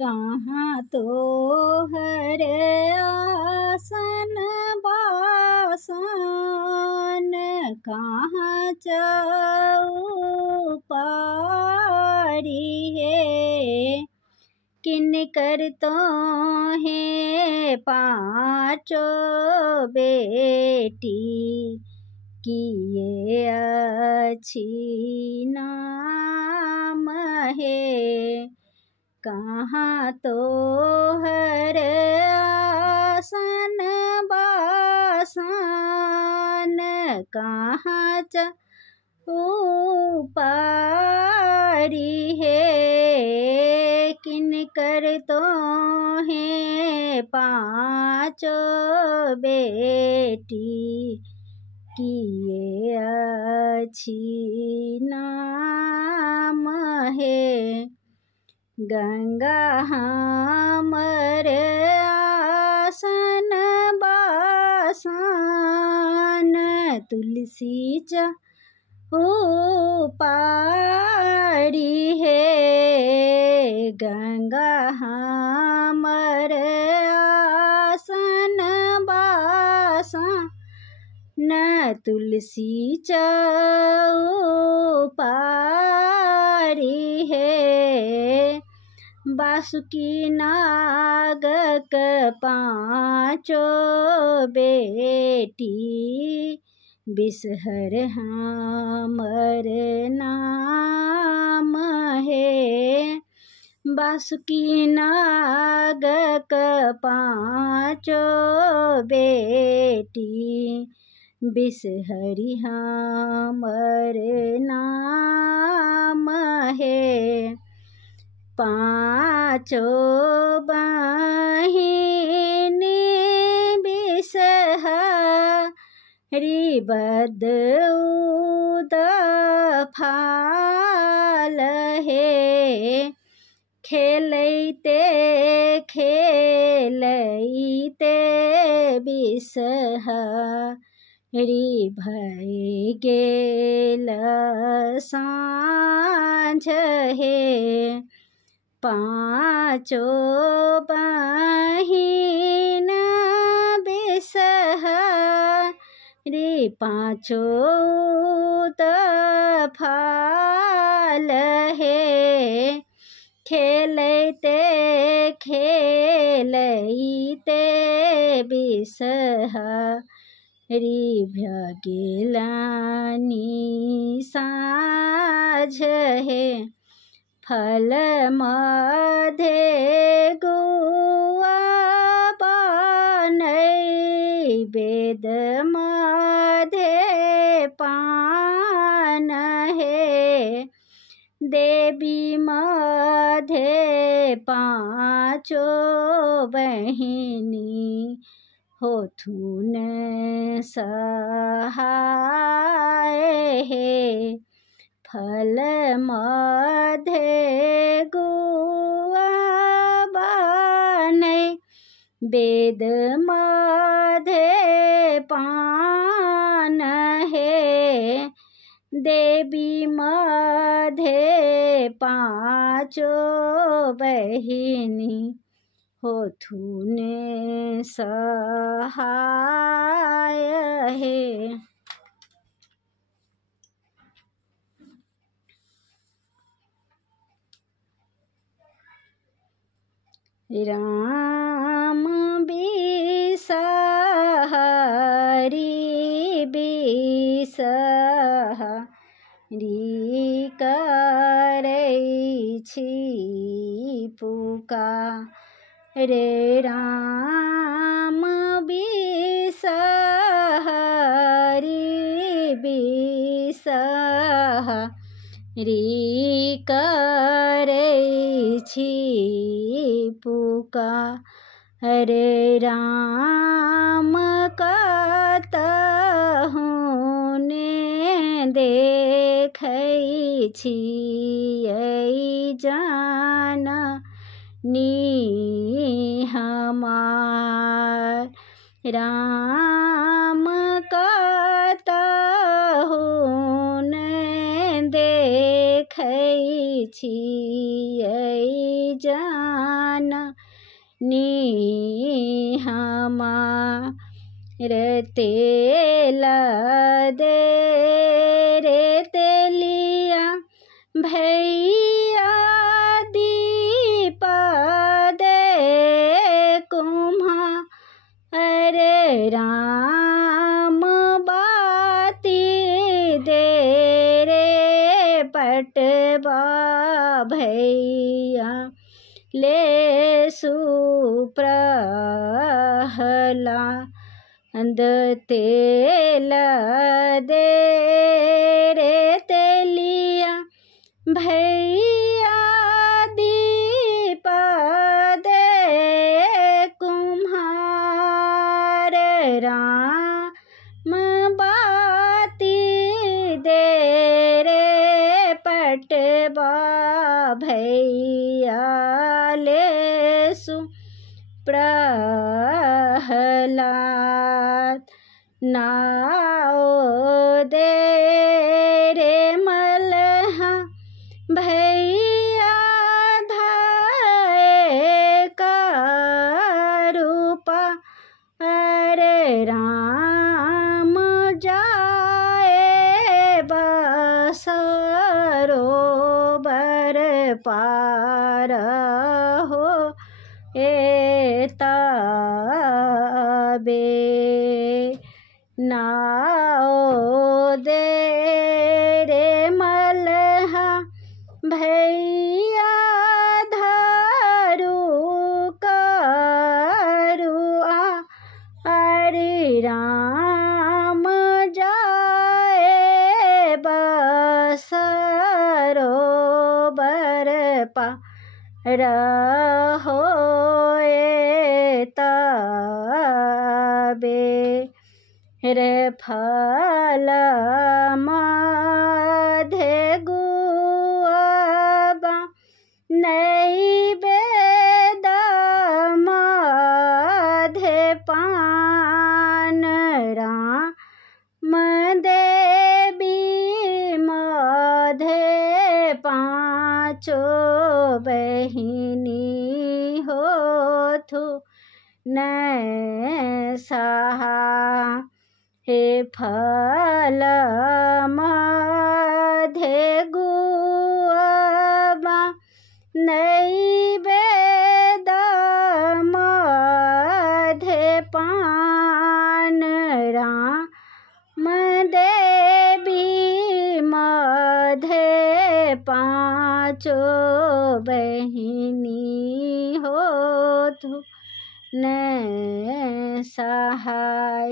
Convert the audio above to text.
कहाँ तोहर आसन बासन, कहाँ चौपारी है। किनकर तोहें पाँचों बेटी, किए अच्छी नाम है। कहाँ तोहर आसन बासन, कहाँ चौपारी है। किनकर तोहें पाँचों बेटी, किए अच्छी नाम है। गंगा हमर आसन बासन, तुलसी चौपारी है। गंगा हमर आसन बासन, तुलसी चौपारी है। बासुकी नागक पाँचों बेटी, बिसहर हमर नाम है। बासुकी नागक पाँचों बेटी, बिसहरी हमर नाम है। पाँचों बहिन बिसहरी बदउदफाल है। खेलैते खेलैते बिसहरी भइ गेल साँझ है। पाँचों बहिन बिसहरी पाँचों दफाल है। खेलैते खेलैते बिसहरी भऽ गेलनि साँझ है। फल मध्य गुआ बनई, वेद मध्य पान है। देवी मध्य पाँचों बहिनी, होथुन सहाय है। फल मध्य गुआ बनई, वेद मध्य पान है। देवी मध्य पाँचों बहिनी, होथुन सहाय है। राम बिसहरी बिसहरी करै छी पुकार। राम बिसहरी बिसहरी करै छी पुकार। राम कतहु ने देखै छियै जननी हमार। राम कतहु ने देखै छियै जान नी हमार तेल दे रे तेलिया भैया दीप दे कुम्हार राम बाती दे रे पटवा भैया ले सुप्रहलाद तेल दे रे तेलिया भैया दीप दे कुम्हार राम बाती दे रे पटवा भैया ले सुप्रहलाद नाओ दे रे मलहा भैया धाये का रूपा राम जाए बसरोबर पार हो तबे नाओ दे रे मलहा भैया धारू करुआ राम जाए बसरोबर पार होए तबे रे फल माधे गुआबा नैवेद माधे पान राम देवी माधे पाँचो बहिनी होथु न सहा हे फल माधे गुआबा नैवेद माधे पान राम देवी माधे पाँचो बहिनी होथु न सहाय।